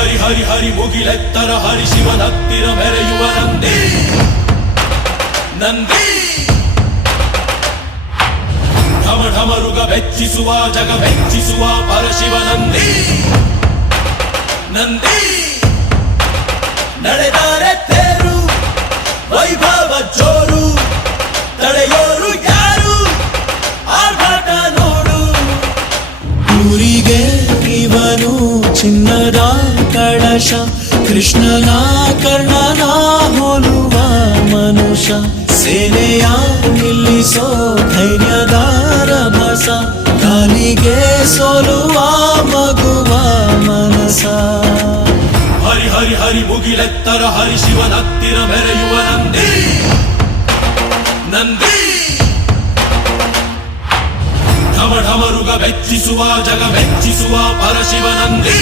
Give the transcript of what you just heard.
ಹರಿ ಹರಿ ಹರಿ ಮುಗಿಲೆತ್ತರ ಹರಿ ಶಿವನತ್ತಿರ ಮೆರೆಯುವ ನಂದಿ ನಂದಿ ಢಮ ಢಮರುಗ ಬೆಚ್ಚಿಸುವ ಜಗ ಬೆಚ್ಚಿಸುವ ಪರಶಿವ ನಂದಿ ನಂದಿ ನಡೆದರೆ ತೇರು ವೈಭವ ಜೋರು ತಡೆಯೋರು ಯಾರು ಆರ್ಭಟ ನೋಡು ಊರಿಗೆ ಇವನು ಚಿನ್ನದ ಕಳಶ ಕೃಷ್ಣನ ಕರ್ಣನ ಹೋಲುವ ಮನುಷ್ಯ ಸೇನೆಯ ನಿಲ್ಲಿಸೋ ಧೈರ್ಯದ ರಭಸ ಕಾಲಿಗೆ ಸೋಲುವ ಮಗುವ ಮನಸ ಹರಿ ಹರಿ ಹರಿ ಮುಗಿಲೆತ್ತರ ಹರಿ ಶಿವನತ್ತಿರ ಮೆರೆಯುವ ನಂದಿ ನಂದಿ ಢಮ ಢಮರುಗ ಬೆಚ್ಚಿಸುವ ಜಗ ಬೆಚ್ಚಿಸುವ ಪರಶಿವ ನಂದಿ